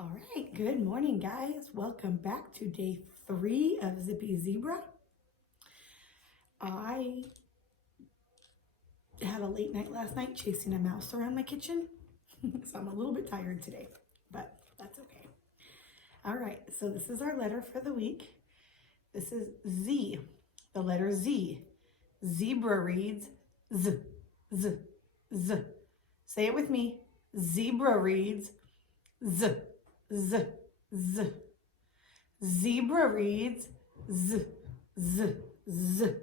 All right, good morning, guys. Welcome back to day 3 of Zippy Zebra. I had a late night last night chasing a mouse around my kitchen, so I'm a little bit tired today, but that's okay. All right, so this is our letter for the week. This is Z, the letter Z. Zebra reads Z, Z, Z. Say it with me. Zebra reads Z, Z, Z. Zebra reads Z, Z, Z.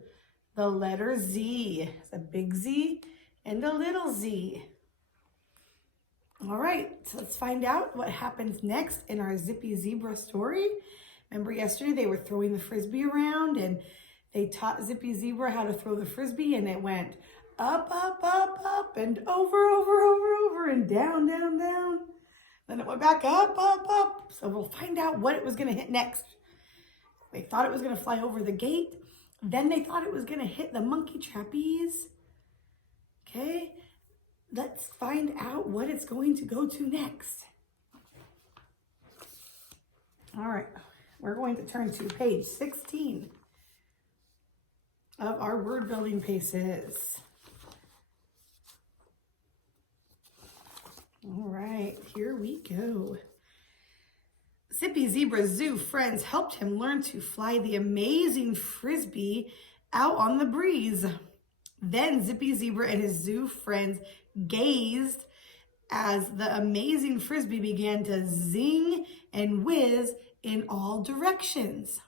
The letter Z. It's a big Z and a little z. All right, so let's find out what happens next in our Zippy Zebra story. Remember yesterday they were throwing the Frisbee around and they taught Zippy Zebra how to throw the Frisbee, and it went up, up, up, up, and over, over, over, over, and down, down, down. Then it went back up, up, up. So we'll find out what it was going to hit next. They thought it was going to fly over the gate. Then they thought it was going to hit the monkey trapeze. Okay, let's find out what it's going to go to next. All right, we're going to turn to page 16 of our word building paces. All right, here we go. Zippy Zebra's zoo friends helped him learn to fly the amazing Frisbee out on the breeze. Then Zippy Zebra and his zoo friends gazed as the amazing Frisbee began to zing and whiz in all directions.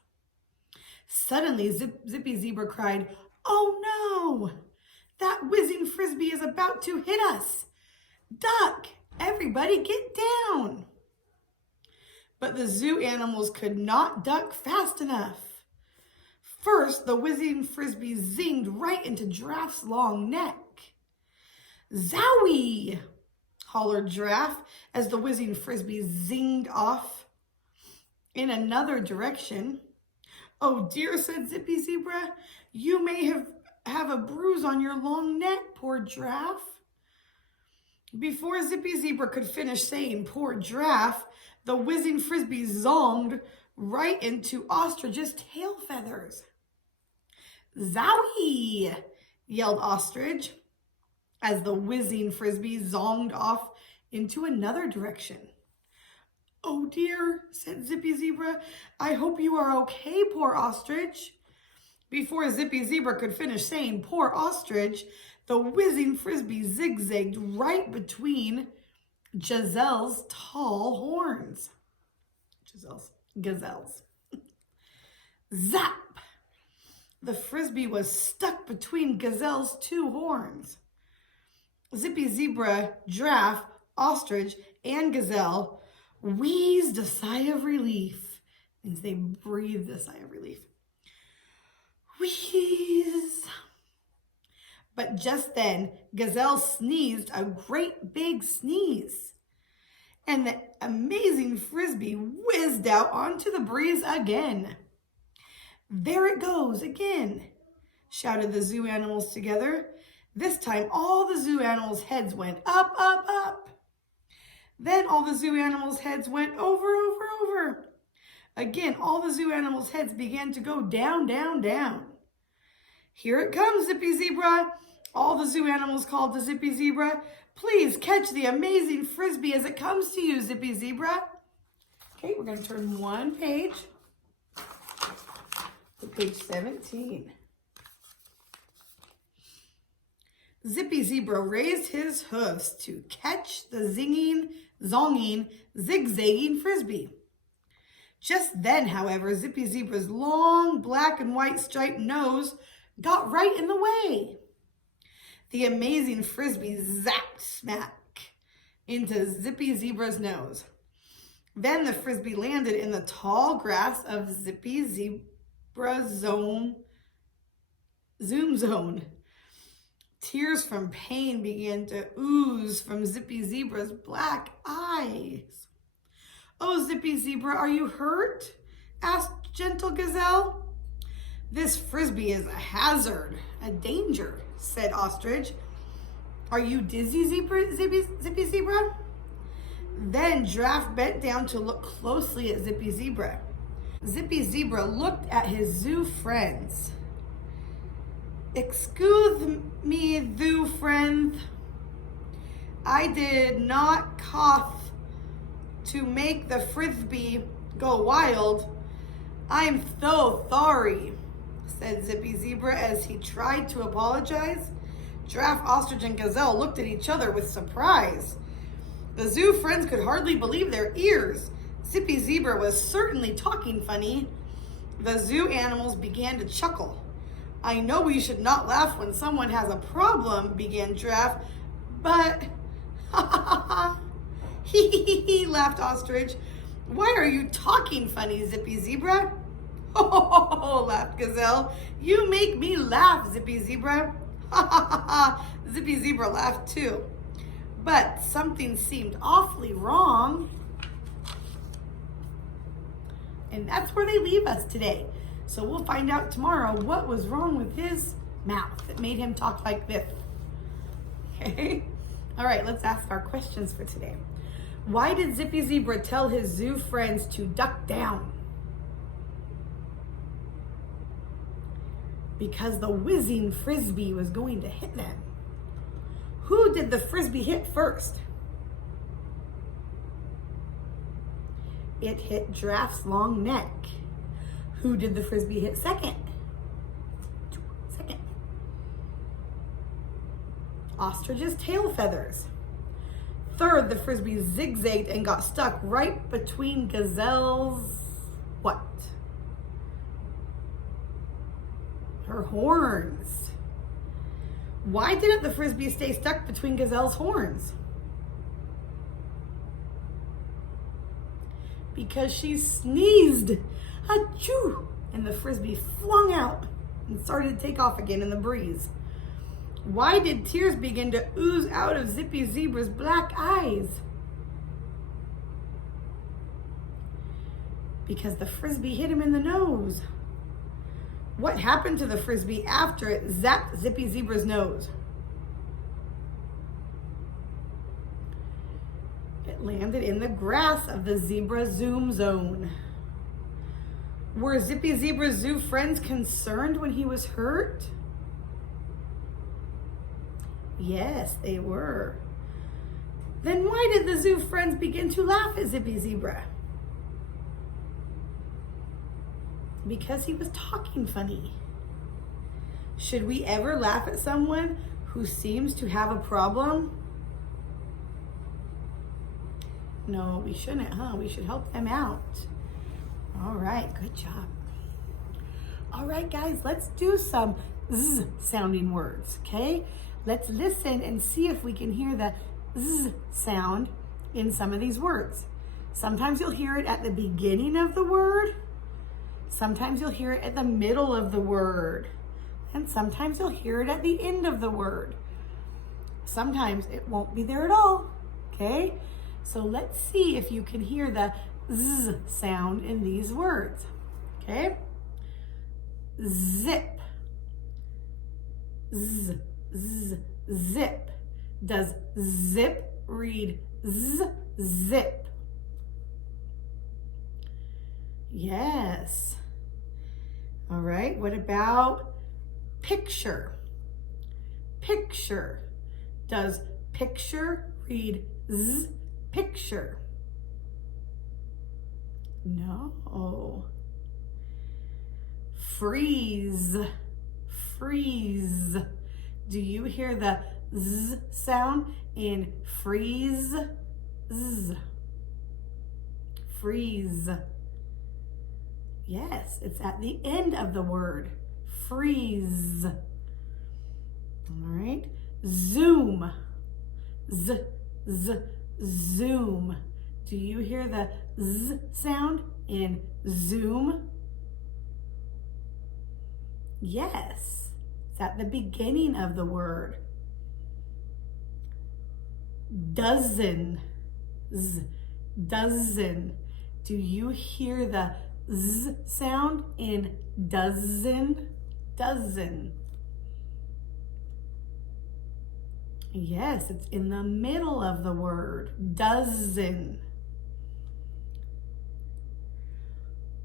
Suddenly, Zippy Zebra cried, "Oh no! That whizzing Frisbee is about to hit us! Duck! Everybody get down!" But the zoo animals could not duck fast enough. First, the whizzing Frisbee zinged right into Giraffe's long neck. "Zowie!" hollered Giraffe as the whizzing Frisbee zinged off in another direction. "Oh dear," said Zippy Zebra, "you may have a bruise on your long neck, poor Giraffe." Before Zippy Zebra could finish saying poor Giraffe, the whizzing Frisbee zonged right into Ostrich's tail feathers. "Zowie!" yelled Ostrich as the whizzing Frisbee zonged off into another direction. "Oh dear," said Zippy Zebra, "I hope you are okay, poor Ostrich." Before Zippy Zebra could finish saying poor Ostrich, the whizzing Frisbee zigzagged right between Gazelle's tall horns. Gazelles. Zap! The Frisbee was stuck between Gazelle's two horns. Zippy Zebra, Giraffe, Ostrich, and Gazelle wheezed a sigh of relief. Means they breathed a sigh of relief. Wheeze! But just then, Gazelle sneezed a great big sneeze, and the amazing Frisbee whizzed out onto the breeze again. "There it goes again," shouted the zoo animals together. This time, all the zoo animals' heads went up, up, up. Then all the zoo animals' heads went over, over, over. Again, all the zoo animals' heads began to go down, down, down. "Here it comes, Zippy Zebra," all the zoo animals called to Zippy Zebra. "Please catch the amazing Frisbee as it comes to you, Zippy Zebra." Okay, we're going to turn one page to page 17. Zippy Zebra raised his hoofs to catch the zinging, zonging, zigzagging Frisbee. Just then, however, Zippy Zebra's long black and white striped nose got right in the way. The amazing Frisbee zapped smack into Zippy Zebra's nose. Then the Frisbee landed in the tall grass of Zippy Zebra's zoom zone. Tears from pain began to ooze from Zippy Zebra's black eyes. "Oh, Zippy Zebra, are you hurt?" asked Gentle Gazelle. "This Frisbee is a hazard, a danger," said Ostrich. "Are you dizzy, Zippy Zebra?" Then Giraffe bent down to look closely at Zippy Zebra. Zippy Zebra looked at his zoo friends. "Excuse me, zoo friends. I did not cough to make the frisbee go wild. I'm so sorry," said Zippy Zebra as he tried to apologize. Giraffe, Ostrich, and Gazelle looked at each other with surprise. The zoo friends could hardly believe their ears. Zippy Zebra was certainly talking funny. The zoo animals began to chuckle. "I know we should not laugh when someone has a problem," began Giraffe, "but..." "Ha ha ha ha! Hee hee hee hee!" laughed Ostrich. "Why are you talking funny, Zippy Zebra?" "Ho ho ho ho!" laughed Gazelle. "You make me laugh, Zippy Zebra." "Ha ha ha ha!" Zippy Zebra laughed too. But something seemed awfully wrong. And that's where they leave us today. So we'll find out tomorrow what was wrong with his mouth that made him talk like this. Okay? All right, let's ask our questions for today. Why did Zippy Zebra tell his zoo friends to duck down? Because the whizzing frisbee was going to hit them. Who did the frisbee hit first? It hit Giraffe's long neck. Who did the frisbee hit second? Ostrich's tail feathers. Third, the frisbee zigzagged and got stuck right between Gazelle's what? Her horns. Why didn't the frisbee stay stuck between Gazelle's horns? Because she sneezed. Achoo! And the frisbee flung out and started to take off again in the breeze. Why did tears begin to ooze out of Zippy Zebra's black eyes? Because the frisbee hit him in the nose. What happened to the frisbee after it zapped Zippy Zebra's nose? It landed in the grass of the zebra zoom zone. Were Zippy Zebra's zoo friends concerned when he was hurt? Yes, they were. Then why did the zoo friends begin to laugh at Zippy Zebra? Because he was talking funny. Should we ever laugh at someone who seems to have a problem? No, we shouldn't, huh? We should help them out. All right, good job. All right, guys, let's do some Z sounding words, okay? Let's listen and see if we can hear the Z sound in some of these words. Sometimes you'll hear it at the beginning of the word. Sometimes you'll hear it at the middle of the word. And sometimes you'll hear it at the end of the word. Sometimes it won't be there at all, okay? So let's see if you can hear the Z sound in these words, okay? Zip. Z, z, zip. Does zip read Z, zip? Yes. All right, what about picture? Picture. Does picture read Z, picture? No. Freeze. Freeze. Do you hear the Z sound in freeze? Z. Freeze. Yes, it's at the end of the word. Freeze. All right. Zoom. Z, z, zoom. Do you hear the Z sound in zoom? Yes, it's at the beginning of the word. Dozen. Z, dozen. Do you hear the Z sound in dozen? Dozen. Yes, it's in the middle of the word. Dozen.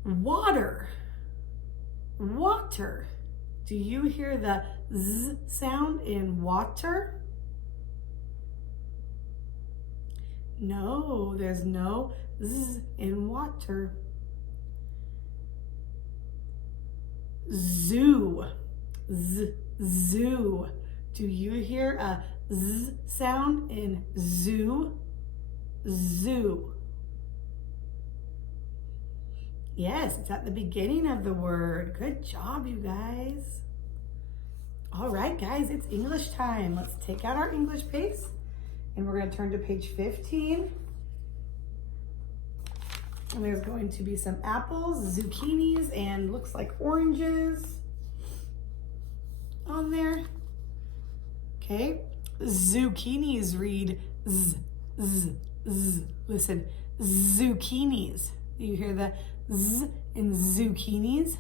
Water. Water. Do you hear the Z sound in water? No, there's no Z in water. Zoo. Zoo. Do you hear a Z sound in zoo? Zoo. Yes, it's at the beginning of the word. Good job, you guys. All right, guys, it's English time. Let's take out our English pace, and we're going to turn to page 15. And there's going to be some apples, zucchinis, and looks like oranges on there. Okay, zucchinis read z, z, z. Listen, zucchinis. Do you hear the z in zucchinis?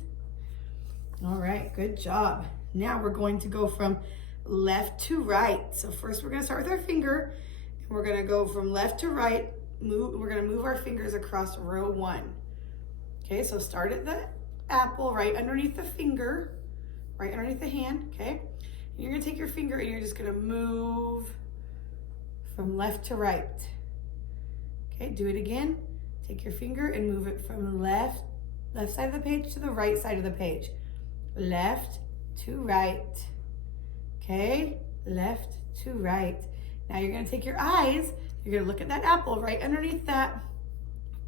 All right, good job. Now we're going to go from left to right. So first we're going to start with our finger, and we're going to go from left to right. We're going to move our fingers across row 1. Okay, so start at the apple right underneath the finger, right underneath the hand, okay? And you're going to take your finger and you're just going to move from left to right. Okay, do it again. Take your finger and move it from the left side of the page to the right side of the page. Left to right. Okay, left to right. Now you're going to take your eyes, you're going to look at that apple right underneath that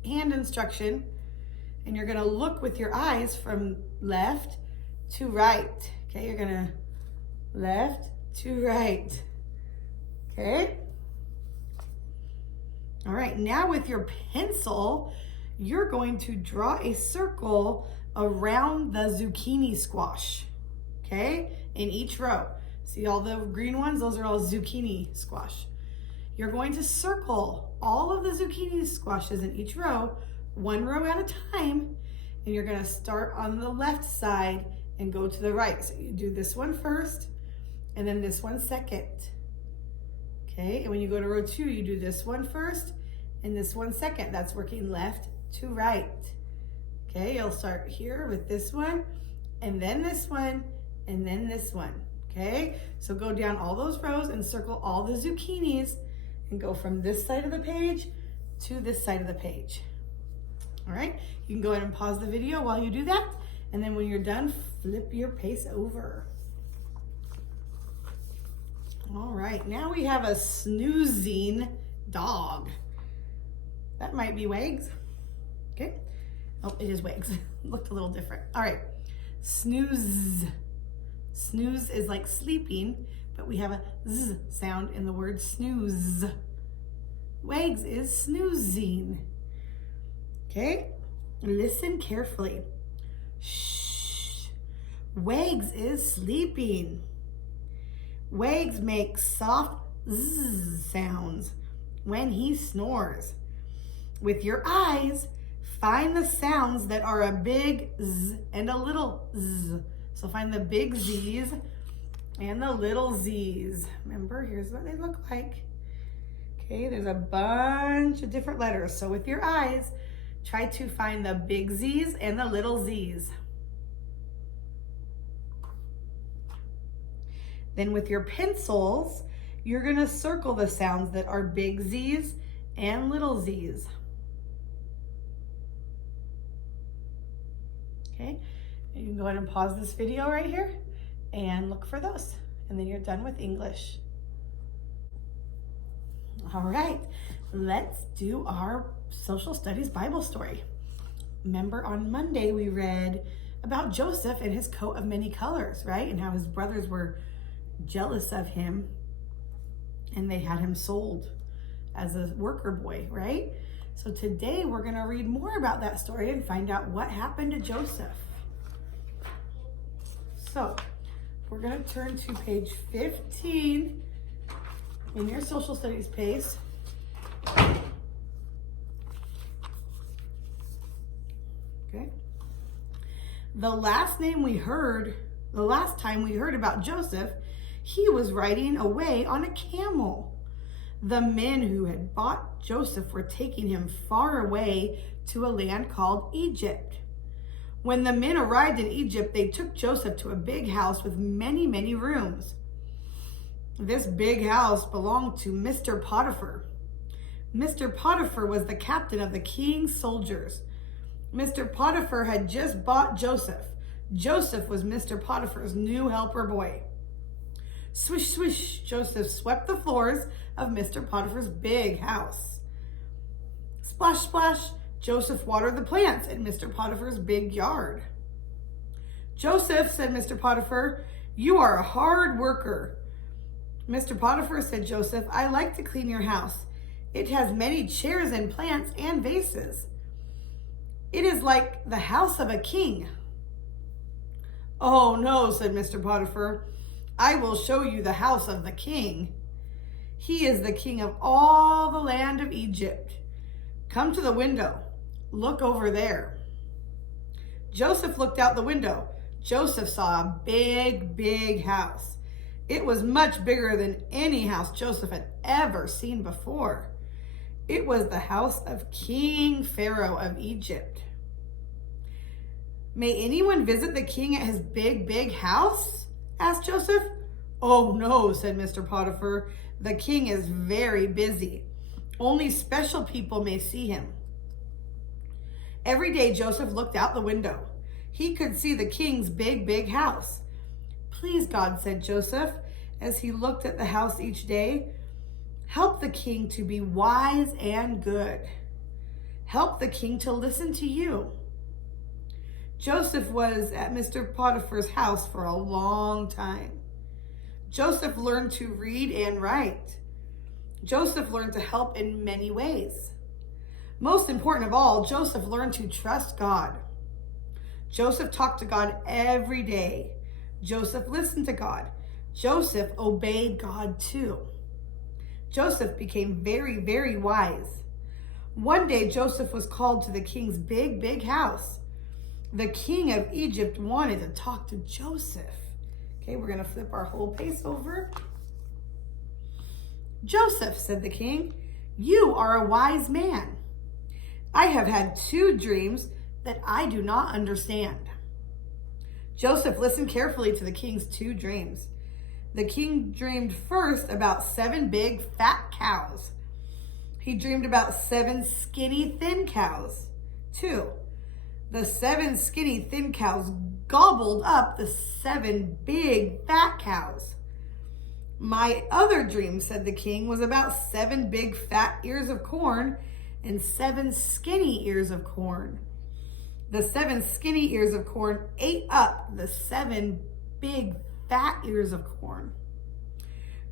hand instruction, and you're going to look with your eyes from left to right. Okay, you're going to left to right. Okay. All right, now with your pencil, you're going to draw a circle around the zucchini squash, okay, in each row. See all the green ones? Those are all zucchini squash. You're going to circle all of the zucchini squashes in each row, one row at a time, and you're going to start on the left side and go to the right. So you do this one first, and then this one second. Okay, and when you go to row 2, you do this one first and this one second. That's working left to right. Okay, you'll start here with this one, and then this one, and then this one. Okay, so go down all those rows and circle all the zucchinis and go from this side of the page to this side of the page. All right, you can go ahead and pause the video while you do that, and then when you're done, flip your pace over. All right, now we have a snoozing dog. That might be Wags. Okay. Oh, it is Wags. Looked a little different. All right, snooze. Snooze is like sleeping, but we have a Z sound in the word snooze. Wags is snoozing. Okay, listen carefully. Shh. Wags is sleeping. Wags makes soft Z sounds when he snores. With your eyes, find the sounds that are a big Z and a little Z. So find the big Z's and the little Z's. Remember, here's what they look like. Okay, there's a bunch of different letters. So with your eyes, try to find the big Z's and the little Z's. Then with your pencils, you're gonna circle the sounds that are big Z's and little Z's. Okay, and you can go ahead and pause this video right here and look for those. And then you're done with English. All right, let's do our social studies Bible story. Remember on Monday we read about Joseph and his coat of many colors, right? And how his brothers were jealous of him and they had him sold as a worker boy, right? So today we're going to read more about that story and find out what happened to Joseph. So we're going to turn to page 15 in your social studies pace. Okay. The last time we heard about Joseph, He was riding away on a camel. The men who had bought Joseph were taking him far away to a land called Egypt. When the men arrived in Egypt, they took Joseph to a big house with many, many rooms. This big house belonged to Mr. Potiphar. Mr. Potiphar was the captain of the king's soldiers. Mr. Potiphar had just bought Joseph. Joseph was Mr. Potiphar's new helper boy. Swish, swish, Joseph swept the floors of Mr. Potiphar's big house. Splash, splash, Joseph watered the plants in Mr. Potiphar's big yard. Joseph, said Mr. Potiphar, you are a hard worker. Mr. Potiphar, said Joseph, I like to clean your house. It has many chairs and plants and vases. It is like the house of a king. Oh no, said Mr. Potiphar. I will show you the house of the king. He is the king of all the land of Egypt. Come to the window. Look over there. Joseph looked out the window. Joseph saw a big, big house. It was much bigger than any house Joseph had ever seen before. It was the house of King Pharaoh of Egypt. May anyone visit the king at his big, big house? Asked Joseph. Oh no, said Mr. Potiphar. The king is very busy. Only special people may see him. Every day Joseph looked out the window. He could see the king's big, big house. Please, God, said Joseph, as he looked at the house each day, help the king to be wise and good. Help the king to listen to you. Joseph was at Mr. Potiphar's house for a long time. Joseph learned to read and write. Joseph learned to help in many ways. Most important of all, Joseph learned to trust God. Joseph talked to God every day. Joseph listened to God. Joseph obeyed God too. Joseph became very, very wise. One day, Joseph was called to the king's big, big house. The king of Egypt wanted to talk to Joseph. Okay, we're going to flip our whole page over. Joseph, said the king, you are a wise man. I have had 2 dreams that I do not understand. Joseph listened carefully to the king's 2 dreams. The king dreamed first about 7 big fat cows. He dreamed about 7 skinny thin cows. 2. The 7 skinny thin cows gobbled up the 7 big fat cows. My other dream, said the king, was about 7 big fat ears of corn and 7 skinny ears of corn. The 7 skinny ears of corn ate up the 7 big fat ears of corn.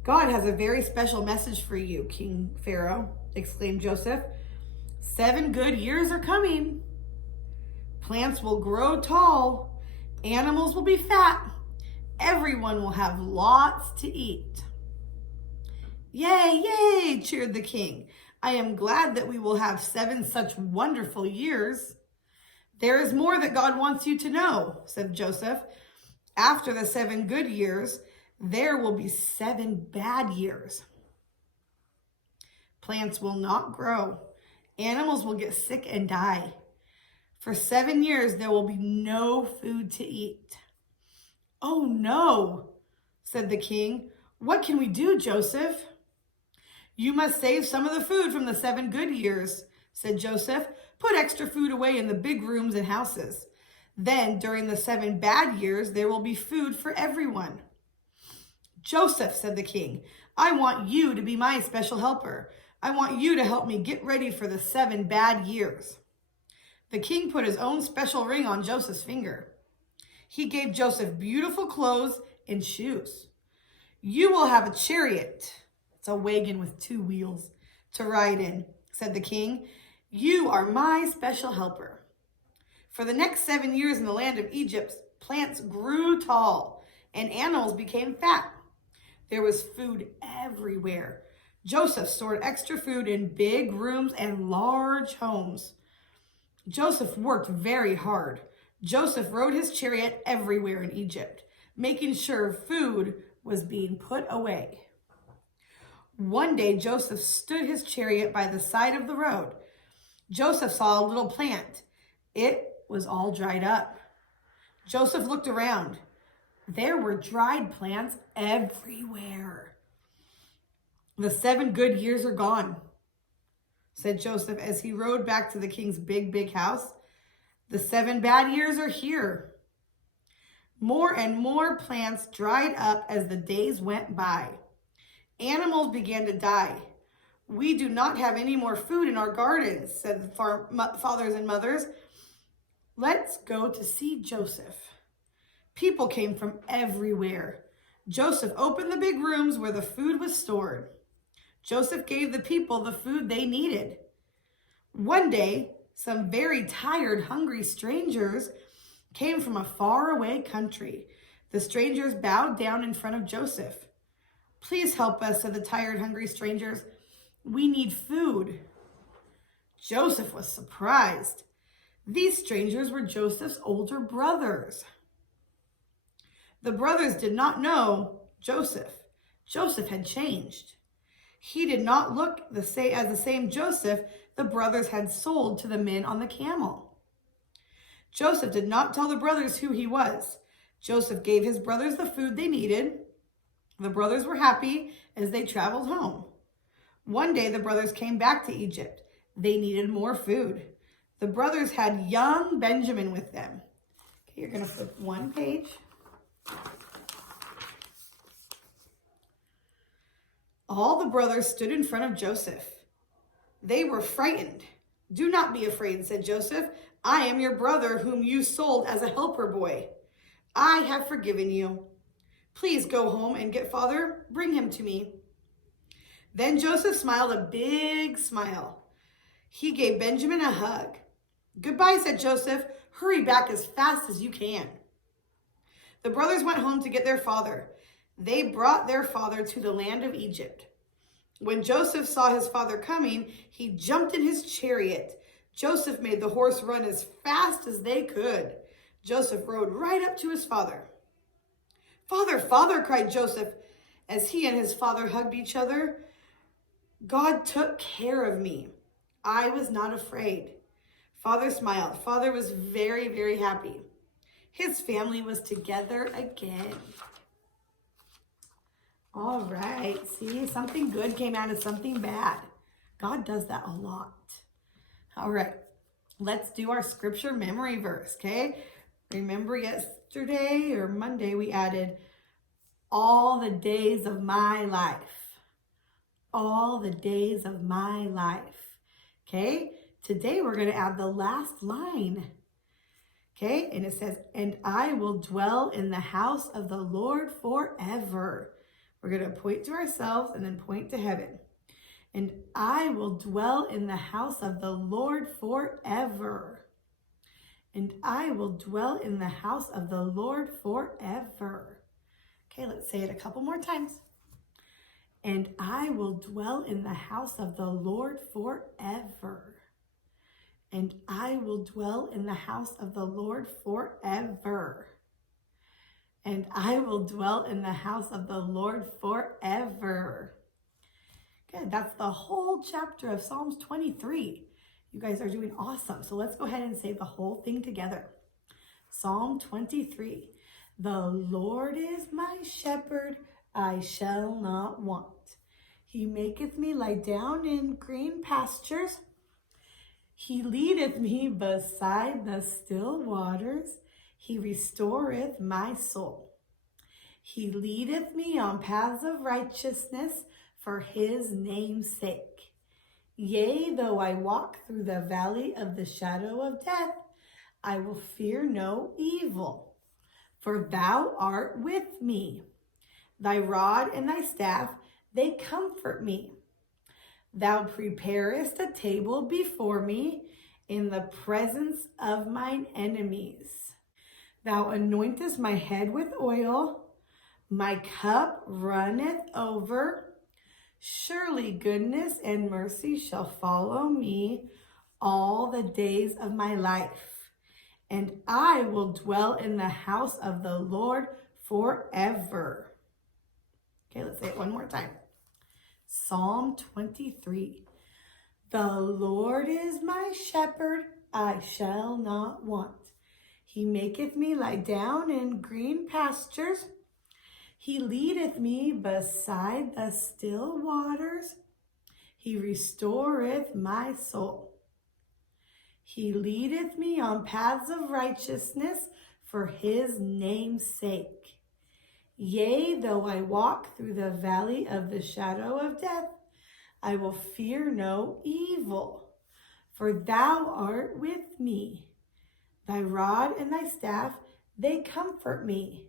God has a very special message for you, King Pharaoh, exclaimed Joseph. 7 good years are coming. Plants will grow tall. Animals will be fat. Everyone will have lots to eat. Yay, yay, cheered the king. I am glad that we will have 7 such wonderful years. There is more that God wants you to know, said Joseph. After the 7 good years, there will be 7 bad years. Plants will not grow. Animals will get sick and die. For 7 years, there will be no food to eat. Oh no, said the king. What can we do, Joseph? You must save some of the food from the 7 good years, said Joseph. Put extra food away in the big rooms and houses. Then, during the 7 bad years, there will be food for everyone. Joseph, said the king, I want you to be my special helper. I want you to help me get ready for the 7 bad years. The king put his own special ring on Joseph's finger. He gave Joseph beautiful clothes and shoes. You will have a chariot. It's a wagon with 2 wheels to ride in, said the king. You are my special helper. For the next 7 years in the land of Egypt, plants grew tall and animals became fat. There was food everywhere. Joseph stored extra food in big rooms and large homes. Joseph worked very hard. Joseph rode his chariot everywhere in Egypt, making sure food was being put away. One day, Joseph stood his chariot by the side of the road. Joseph saw a little plant. It was all dried up. Joseph looked around. There were dried plants everywhere. The 7 good years are gone, said Joseph as he rode back to the king's big house. The 7 bad years are here. More and more plants dried up as the days went by. Animals began to die. We do not have any more food in our gardens, said the fathers and mothers. Let's go to see Joseph. People came from everywhere. Joseph opened the big rooms where the food was stored. Joseph gave the people the food they needed. One day, some very tired, hungry strangers came from a faraway country. The strangers bowed down in front of Joseph. Please help us, said the tired, hungry strangers. We need food. Joseph was surprised. These strangers were Joseph's older brothers. The brothers did not know Joseph. Joseph had changed. He did not look as the same Joseph the brothers had sold to the men on the camel. Joseph did not tell the brothers who he was. Joseph gave his brothers the food they needed. The brothers were happy as they traveled home. One day, the brothers came back to Egypt. They needed more food. The brothers had young Benjamin with them. Okay, you're going to flip one page. All the brothers stood in front of Joseph. They were frightened. Do not be afraid, said Joseph. I am your brother whom you sold as a helper boy. I have forgiven you. Please go home and get father. Bring him to me. Then Joseph smiled a big smile. He gave Benjamin a hug. Goodbye, said Joseph. Hurry back as fast as you can. The brothers went home to get their father. They brought their father to the land of Egypt. When Joseph saw his father coming, he jumped in his chariot. Joseph made the horse run as fast as they could. Joseph rode right up to his father. Father, father, cried Joseph as he and his father hugged each other. God took care of me. I was not afraid. Father smiled. Father was very, very happy. His family was together again. All right, see, something good came out of something bad. God does that a lot. All right, let's do our scripture memory verse, okay? Remember yesterday or Monday we added all the days of my life. All the days of my life, okay? Today we're going to add the last line, okay? And it says, and I will dwell in the house of the Lord forever. We're going to point to ourselves and then point to heaven. And I will dwell in the house of the Lord forever. And I will dwell in the house of the Lord forever. Okay, let's say it a couple more times. And I will dwell in the house of the Lord forever. And I will dwell in the house of the Lord forever. And I will dwell in the house of the Lord forever. Good, that's the whole chapter of Psalms 23. You guys are doing awesome. So let's go ahead and say the whole thing together. Psalm 23. The Lord is my shepherd, I shall not want. He maketh me lie down in green pastures. He leadeth me beside the still waters. He restoreth my soul. He leadeth me on paths of righteousness for his name's sake. Yea, though I walk through the valley of the shadow of death, I will fear no evil, for thou art with me. Thy rod and thy staff, they comfort me. Thou preparest a table before me in the presence of mine enemies. Thou anointest my head with oil, my cup runneth over. Surely goodness and mercy shall follow me all the days of my life, and I will dwell in the house of the Lord forever. Okay, let's say it one more time. Psalm 23. The Lord is my shepherd, I shall not want. He maketh me lie down in green pastures. He leadeth me beside the still waters. He restoreth my soul. He leadeth me on paths of righteousness for his name's sake. Yea, though I walk through the valley of the shadow of death, I will fear no evil, for thou art with me. Thy rod and thy staff, they comfort me.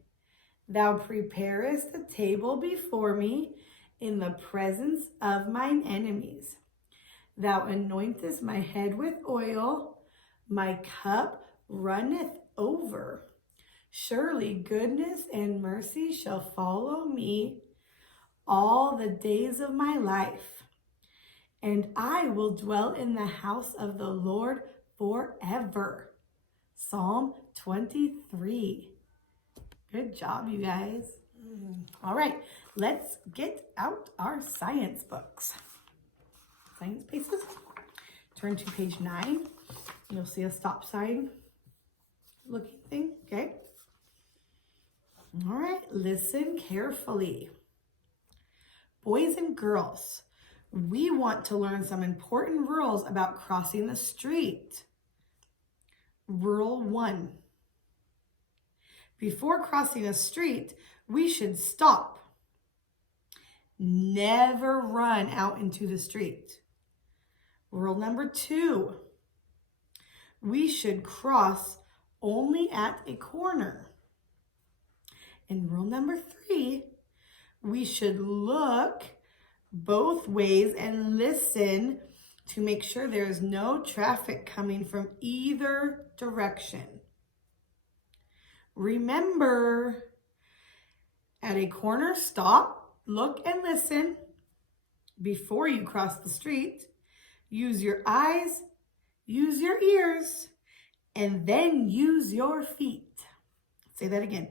Thou preparest a table before me in the presence of mine enemies. Thou anointest my head with oil, my cup runneth over. Surely goodness and mercy shall follow me all the days of my life, and I will dwell in the house of the Lord forever. Psalm 23. Good job, you guys. All right, let's get out our science books. Science paces. Turn to page 9. You'll see a stop sign looking thing, okay? All right, listen carefully. Boys and girls, we want to learn some important rules about crossing the street. Rule 1. Before crossing a street, we should stop. Never run out into the street. Rule number 2. We should cross only at a corner. And rule number 3, we should look both ways and listen to make sure there is no traffic coming from either direction. Remember, at a corner, stop, look, and listen before you cross the street. Use your eyes, use your ears, and then use your feet. Say that again.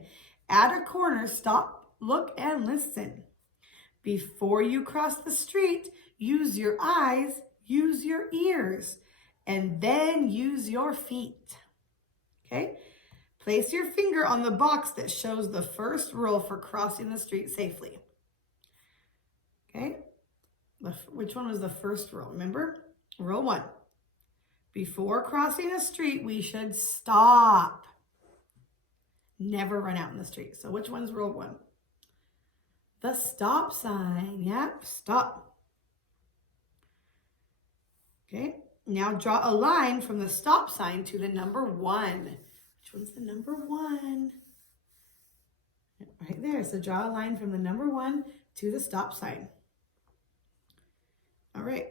At a corner, stop, look, and listen. Before you cross the street, use your eyes, use your ears, and then use your feet. Okay? Place your finger on the box that shows the first rule for crossing the street safely. Okay? Which one was the first rule? Remember? Rule 1. Before crossing a street, we should stop. Never run out in the street. So which one's rule 1? The stop sign. Yep, stop. Okay, now draw a line from the stop sign to the number 1. Which one's the number 1? Right there. So draw a line from the number 1 to the stop sign. All right.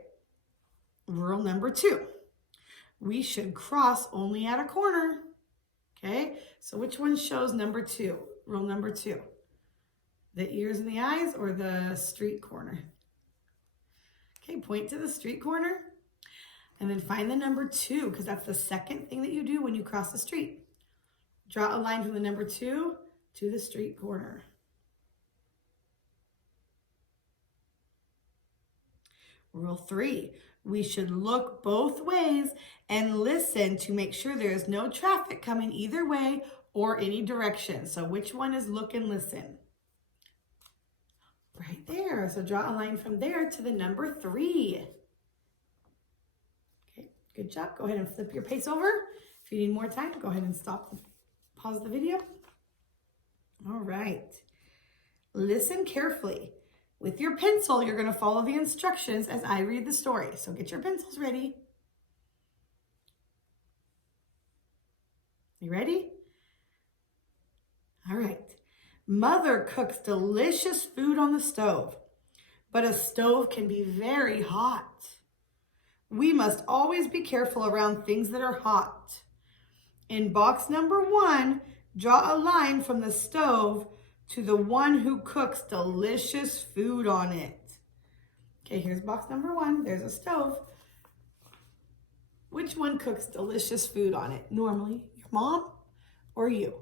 Rule number 2. We should cross only at a corner. Okay, so which one shows number 2? Rule number 2. The ears and the eyes or the street corner? Okay, point to the street corner and then find the number 2 because that's the second thing that you do when you cross the street. Draw a line from the number 2 to the street corner. Rule 3. We should look both ways and listen to make sure there is no traffic coming either way or any direction. So which one is look and listen? Right there. So draw a line from there to the number 3. Okay, good job. Go ahead and flip your pace over. If you need more time, go ahead and stop, pause the video. All right. Listen carefully. With your pencil, you're going to follow the instructions as I read the story. So get your pencils ready. You ready? All right. Mother cooks delicious food on the stove, but a stove can be very hot. We must always be careful around things that are hot. In box number 1, draw a line from the stove to the one who cooks delicious food on it. Okay, here's box number 1. There's a stove. Which one cooks delicious food on it? Normally, your mom or you?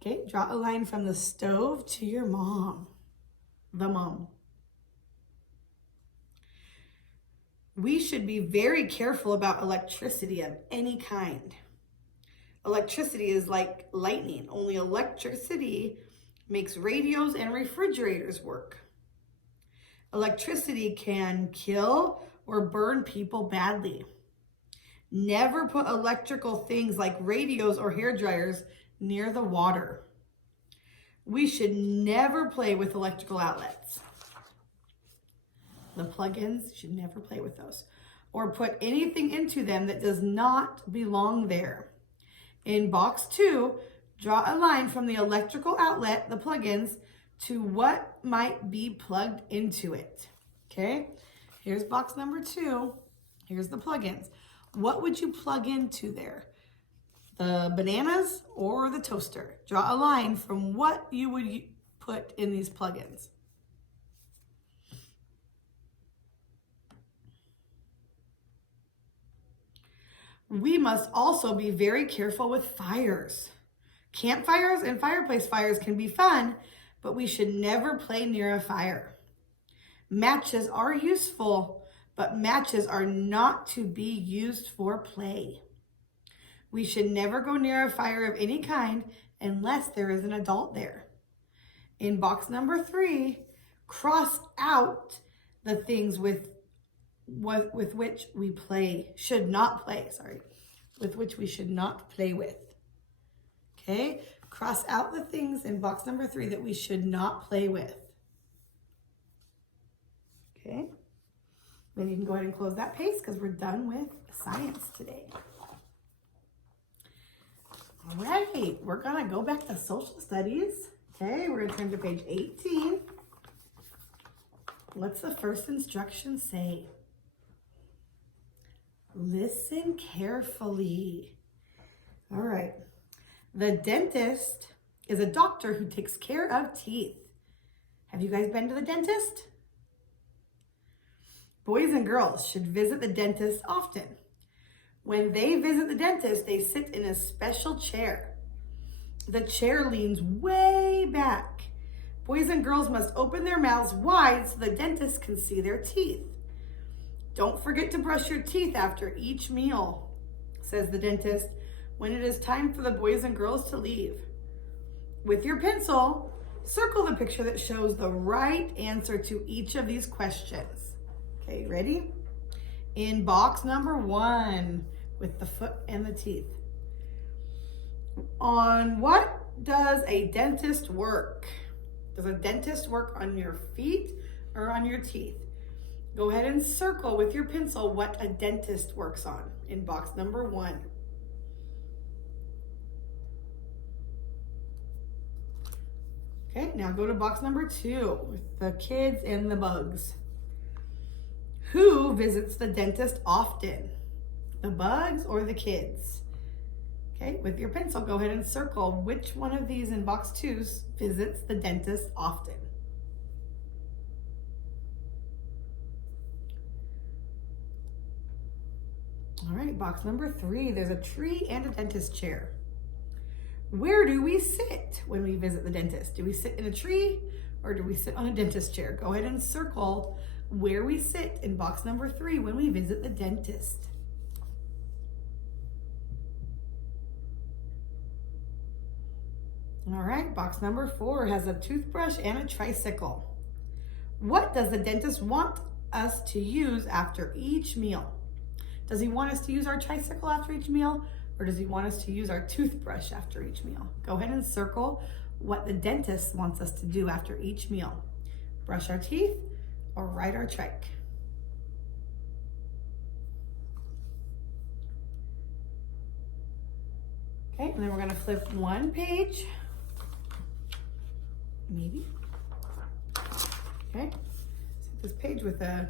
Okay, draw a line from the stove to your mom. the mom. We should be very careful about electricity of any kind. Electricity is like lightning. Only electricity makes radios and refrigerators work. Electricity can kill or burn people badly. Never put electrical things like radios or hair dryers near the water. We should never play with electrical outlets. The plug-ins, should never play with those. Or put anything into them that does not belong there. In box 2, draw a line from the electrical outlet, the plug-ins, to what might be plugged into it. Okay, here's box number 2. Here's the plug-ins. What would you plug into there? The bananas or the toaster? Draw a line from what you would put in these plug-ins. We must also be very careful with fires. Campfires and fireplace fires can be fun, but we should never play near a fire. Matches are useful, but matches are not to be used for play. We should never go near a fire of any kind unless there is an adult there. In box number 3, cross out the things with which we should not play with. Okay, cross out the things in box number 3 that we should not play with. Okay, then you can go ahead and close that page because we're done with science today. All right, we're gonna go back to social studies. Okay, we're gonna turn to page 18. What's the first instruction say? Listen carefully. All right. The dentist is a doctor who takes care of teeth. Have you guys been to the dentist? Boys and girls should visit the dentist often. When they visit the dentist, they sit in a special chair. The chair leans way back. Boys and girls must open their mouths wide so the dentist can see their teeth. Don't forget to brush your teeth after each meal, says the dentist, when it is time for the boys and girls to leave. With your pencil, circle the picture that shows the right answer to each of these questions. Okay, ready? In box number 1, with the foot and the teeth. On what does a dentist work? Does a dentist work on your feet or on your teeth? Go ahead and circle with your pencil what a dentist works on in box number 1. Okay, now go to box number 2 with the kids and the bugs. Who visits the dentist often? The bugs or the kids? Okay, with your pencil, go ahead and circle which one of these in box 2 visits the dentist often. All right, box number 3, there's a tree and a dentist chair. Where do we sit when we visit the dentist? Do we sit in a tree or do we sit on a dentist chair? Go ahead and circle where we sit in box number 3 when we visit the dentist. All right, box number 4 has a toothbrush and a tricycle. What does the dentist want us to use after each meal? Does he want us to use our tricycle after each meal, or does he want us to use our toothbrush after each meal? Go ahead and circle what the dentist wants us to do after each meal. Brush our teeth or ride our trike. Okay, and then we're gonna flip one page, maybe. Okay, so this page with a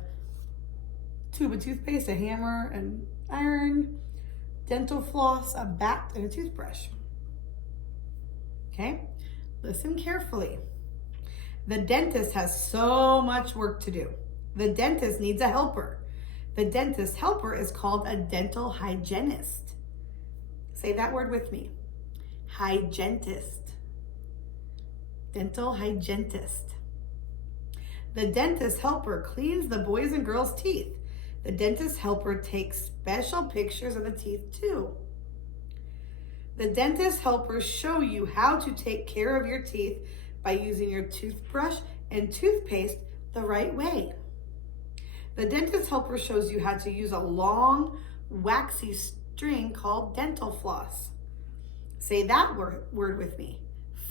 tube of toothpaste, a hammer, an iron, dental floss, a bat, and a toothbrush. Okay, listen carefully. The dentist has so much work to do. The dentist needs a helper. The dentist helper is called a dental hygienist. Say that word with me. Hygienist. Dental hygienist. The dentist helper cleans the boys and girls' teeth. The dentist helper takes special pictures of the teeth too. The dentist helpers show you how to take care of your teeth by using your toothbrush and toothpaste the right way. The dentist helper shows you how to use a long, waxy string called dental floss. Say that word with me.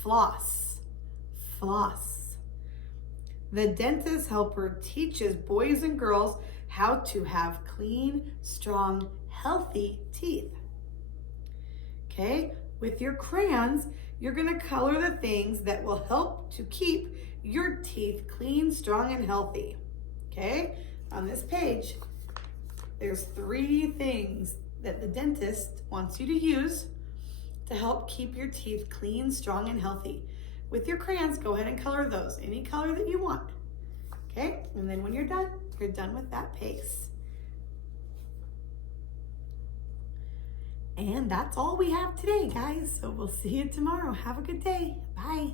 Floss. Floss. The dentist helper teaches boys and girls how to have clean, strong, healthy teeth. Okay, with your crayons, you're gonna color the things that will help to keep your teeth clean, strong, and healthy. Okay, on this page, there's 3 things that the dentist wants you to use to help keep your teeth clean, strong, and healthy. With your crayons, go ahead and color those, any color that you want. Okay, and then when you're done with that paste. And that's all we have today, guys. So we'll see you tomorrow. Have a good day. Bye.